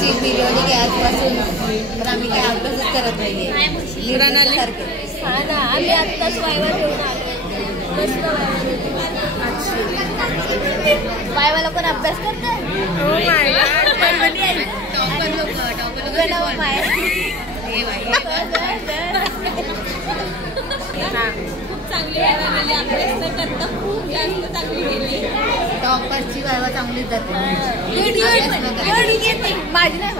आमची बिर्याणी गॅसपासून पण आम्ही काय अभ्यासच करत नाहीये. हा ना, आम्ही आत्ताच वायवा घेऊन आलो. मस्त वायवाला पण अभ्यास करताय. टॉपरची वायवा चांगली जाते. माझी नाही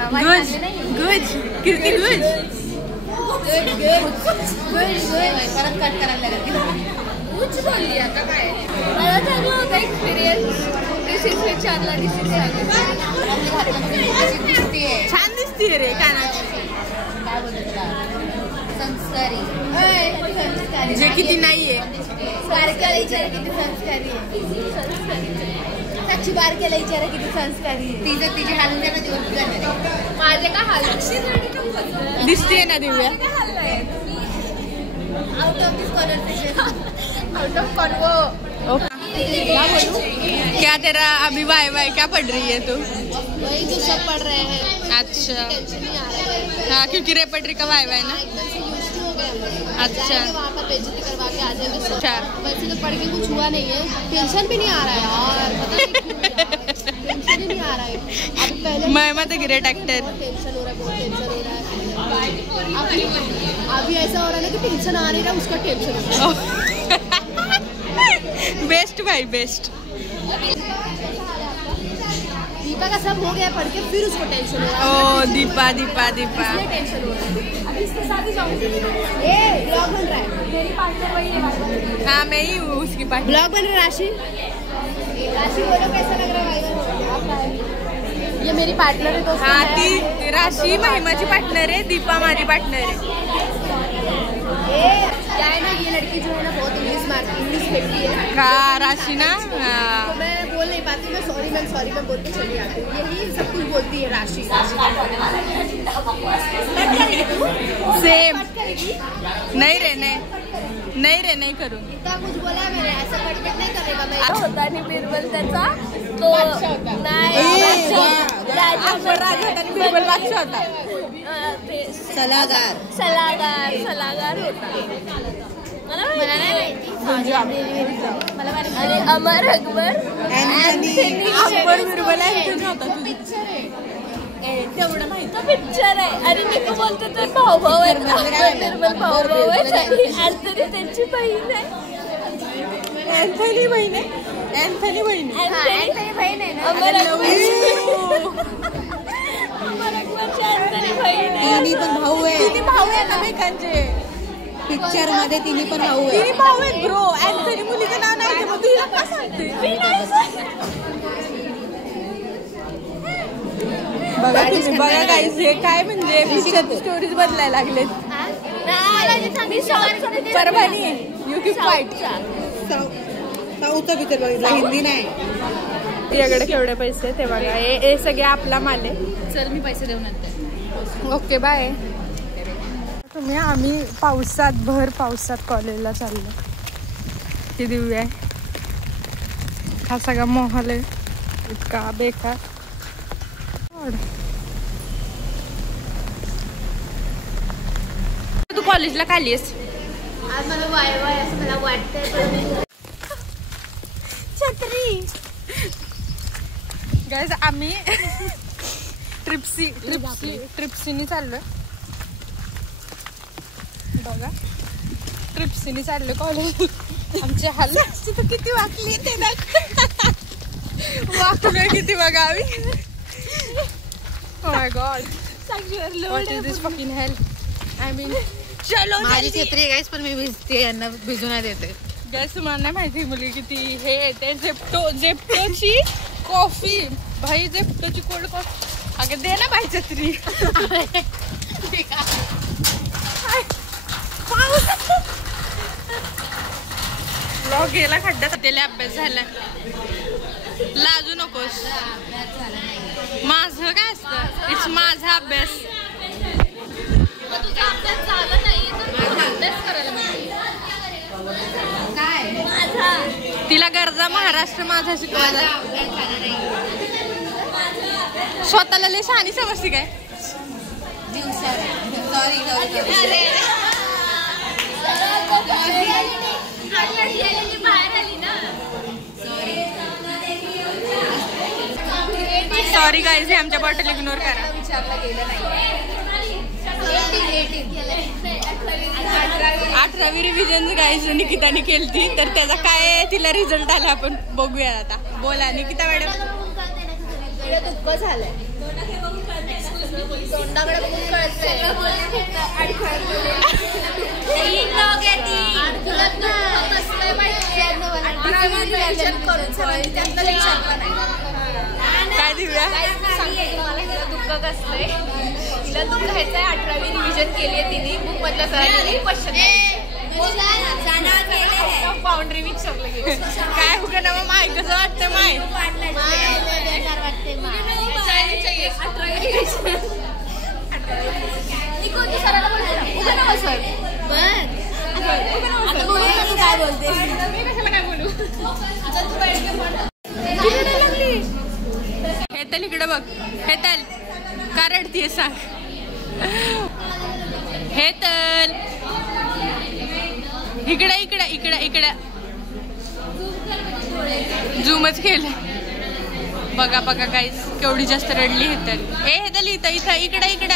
परत कट करायला लागेल. बोलली आता काय मला चांगला होता एक्सपिरियन्स. विचारला छान दिसतीये रे कानाची. काय बोलते तुला संस्कारी जे किती नाहीये. बारक्याला विचारा किती संस्कारी आहे. साक्षी बारक्याला विचारा किती संस्कारी आहे. तिची हालून द्या ना दिवस. माझे का हाल दिसतीये ना Divya. Out of this conversation. Out of convo. क्या तेरा अभी वाई क्या पढ़ रही है तू? वही जो सब पढ़ रहे हैं. अच्छा. टेंशन नहीं आ रहा है. हाँ, क्योंकि रेपट्री का वाई है ना. एकदम से यूज्ड हो गए. अच्छा. वहाँ पर बेइज्जती करवा के आ जाएंगे. अच्छा. वैसे तो पढ़ के कुछ हुआ नहीं है. टेंशन भी नहीं आ रहा है यार. टेंशन ही नहीं आ रहा है. अब पहले मैं मत ग्रेट एक्टर. टेंशन हो रहा है, बहुत टेंशन हो रहा है. अभी ऐसा हो रहा है ना कि टेंशन आ नहीं रहा, उसका टेंशन हो रहा है. बेस्ट भाई बेस्ट. दीपा का सब हो गया पढ़ के, फिर उसको टेंशन हो रहा है. ओ दीपा दीपा दीपा. टेंशन हो रहा है. अभी इसके साथ ही जाऊंगी. ए ब्लॉग बन रहा है. मेरी पार्टनर वही है. हाँ मैं ही हूँ उसकी पार्टनर. ब्लॉग बन रहा है. राशि बोलो कैसा लग रहा है. ये मेरी पार्टनर है. दोस्तों हाँ ती राशि महिमाची पार्टनर है, दीपा हमारी पार्टनर है. क्या है ना, ये लड़की जो है ना बहुत इंग्लिश फेंकती है. का राशि ना. तो मैं बोल नहीं पाती. मैं सॉरी मैम बोल के चली आती हूँ. यही सब कुछ बोलती है राशि. सेम. नहीं रे नहीं करूँगी. इतना कुछ बोला है मैंने. ऐसा कटकट नहीं करेगा. मैं होता नहीं बिरबल त्याचा तो नाही. बिरबल बादशाह होता. सलागार होता. मला नाही माहिती. आणि अमर अकबर अकबर बिरबल अँथनी होता. तेवढं माहिती पिक्चर आहे. आणि मी तो बोलते तर भाऊ आहेत. बिरबल भाऊ आहेत. अँथनी त्यांची बहीण आहे. अँथनी बहीण आहे. अँथनी बहीण आहे ना. अमर अकबरची अँथनी बहीण आहे. तिन्ही पण भाऊ आहे. तिन्ही भाऊ आहेत एकमेकांचे. पिक्चर मध्ये तिन्ही पण भाऊ आहे. तिन्ही भाऊ आहेत ब्रो. अँथनी मुलीचं नाव नाही मग तू का सांगते. बघा गाईस हे काय म्हणजे पिक्चर स्टोरीज बदलायला लागलेत. परभणी युकी फाईट. साऊथचा पिक्चर बघितला, हिंदी नाही. याकडे केवढे पैसे ते बघा. हे सगळे आपला माल आहे. चल मी पैसे देऊन आणते. Okay bye. तुम्ही आम्ही भर पावसात कॉलेजला चाललो. ही दिव्या आहे. हा सगळा मोहल आहे इतका बेकार. तू कॉलेजला का आलीस? आज मला वाय असं मला वाटतंय. छत्री गाईज आम्ही ट्रिप्सीनी चाललोय. बघा ट्रिप्सीनी चाललोय कॉलेज. आमचे हाल किती वाकली ते ना. वाकलोय किती बघा आम्ही. Oh my God. What is this fucking hell? I mean, चलो माझी छत्री गाईस पण मी भिजते, यांना भिजू नाही देते. गॅस तुम्हाला नाही माहिती मुली किती हे येते. झेप्टोची कॉफी भाई. झेप्टोची कोल्ड कॉफी. अगं दे ना भाई छत्री. लॉग गेला खड्ड्यात. त्याला अभ्यास झाला. लाजू नकोस. माझं काय असतं. इट्स माझा अभ्यास. तिला गरजा महाराष्ट्र माझा शिकवायला. स्वतःला लय शहाणी समजते काय? सॉरी गाईज, हे आमच्या बॉटल इग्नोर करा. विचारलं गेलं नाही. 18वी रिव्हिजन गाईज निकिताने केली, तर त्याचा काय तिला रिझल्ट आला आपण बघूया आता. बोला निकिता मॅडम. दुःख झालंय, तोंडाकडे बघून कळतंय. काय दिव्या दुःख कसलंय, तिला दुःख ह्याचंय. 18वी रिव्हिजन केली आहे तिने बुक मधल्या सरांनी. बाउंड्री विचारलं गेलं काय उगा ना माय कसं वाटतं माय. काय बोलते हे तर इकडे बघ. हे तर का रडतीये सांग. हे तर इकडे इकडे इकडे इकडे झूमच केलं. बघा बघा गाईस केवढी जास्त रडली. हे तर इथं इथं इकडे इकडे